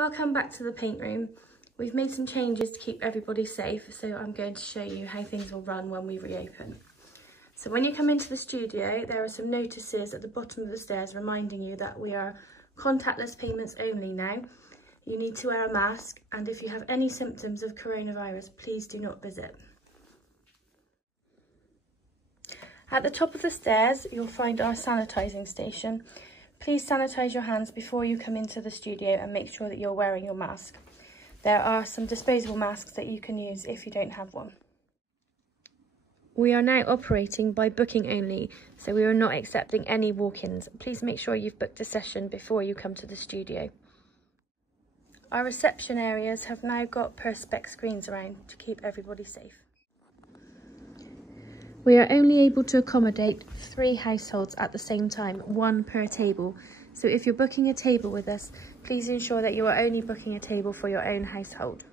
Welcome back to the paint room. We've made some changes to keep everybody safe, so I'm going to show you how things will run when we reopen. So when you come into the studio, there are some notices at the bottom of the stairs reminding you that we are contactless payments only now. You need to wear a mask, and if you have any symptoms of coronavirus, please do not visit. At the top of the stairs, you'll find our sanitising station. Please sanitise your hands before you come into the studio and make sure that you're wearing your mask. There are some disposable masks that you can use if you don't have one. We are now operating by booking only, so we are not accepting any walk-ins. Please make sure you've booked a session before you come to the studio. Our reception areas have now got perspex screens around to keep everybody safe. We are only able to accommodate 3 households at the same time, 1 per table. So if you're booking a table with us, please ensure that you are only booking a table for your own household.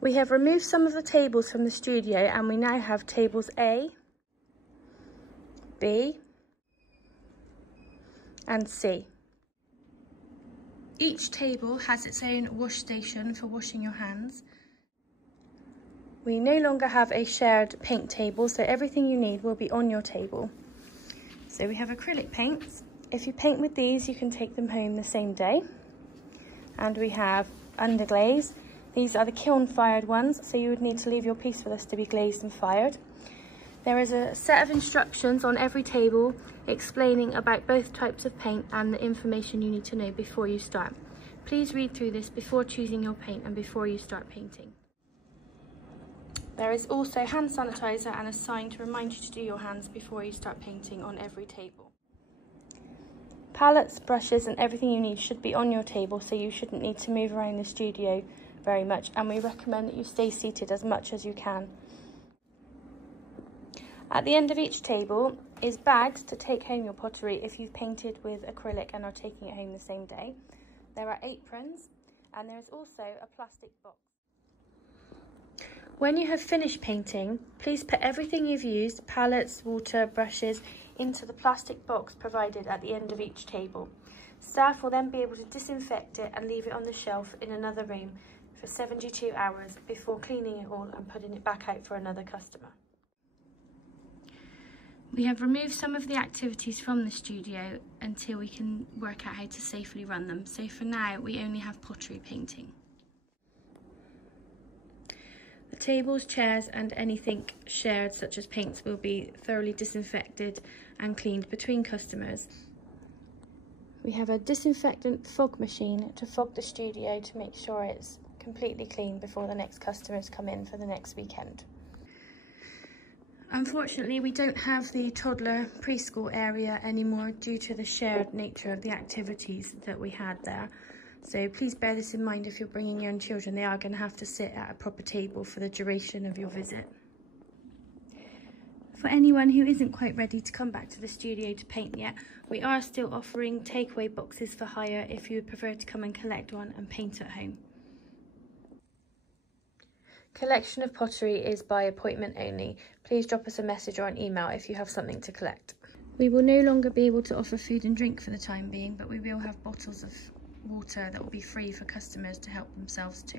We have removed some of the tables from the studio and we now have tables A, B and C. Each table has its own wash station for washing your hands. We no longer have a shared paint table, so everything you need will be on your table. So we have acrylic paints. If you paint with these, you can take them home the same day. And we have underglaze. These are the kiln-fired ones, so you would need to leave your piece with us to be glazed and fired. There is a set of instructions on every table explaining about both types of paint and the information you need to know before you start. Please read through this before choosing your paint and before you start painting. There is also hand sanitizer and a sign to remind you to do your hands before you start painting on every table. Palettes, brushes and everything you need should be on your table, so you shouldn't need to move around the studio very much, and we recommend that you stay seated as much as you can. At the end of each table is bags to take home your pottery if you've painted with acrylic and are taking it home the same day. There are aprons and there is also a plastic box. When you have finished painting, please put everything you've used, palettes, water, brushes, into the plastic box provided at the end of each table. Staff will then be able to disinfect it and leave it on the shelf in another room for 72 hours before cleaning it all and putting it back out for another customer. We have removed some of the activities from the studio until we can work out how to safely run them. So for now, we only have pottery painting. The tables, chairs and anything shared such as paints will be thoroughly disinfected and cleaned between customers. We have a disinfectant fog machine to fog the studio to make sure it's completely clean before the next customers come in for the next weekend. Unfortunately, we don't have the toddler preschool area anymore due to the shared nature of the activities that we had there. So please bear this in mind if you're bringing young children. They are going to have to sit at a proper table for the duration of your visit. For anyone who isn't quite ready to come back to the studio to paint yet, we are still offering takeaway boxes for hire if you would prefer to come and collect one and paint at home. Collection of pottery is by appointment only. Please drop us a message or an email if you have something to collect. We will no longer be able to offer food and drink for the time being, but we will have bottles of water that will be free for customers to help themselves to.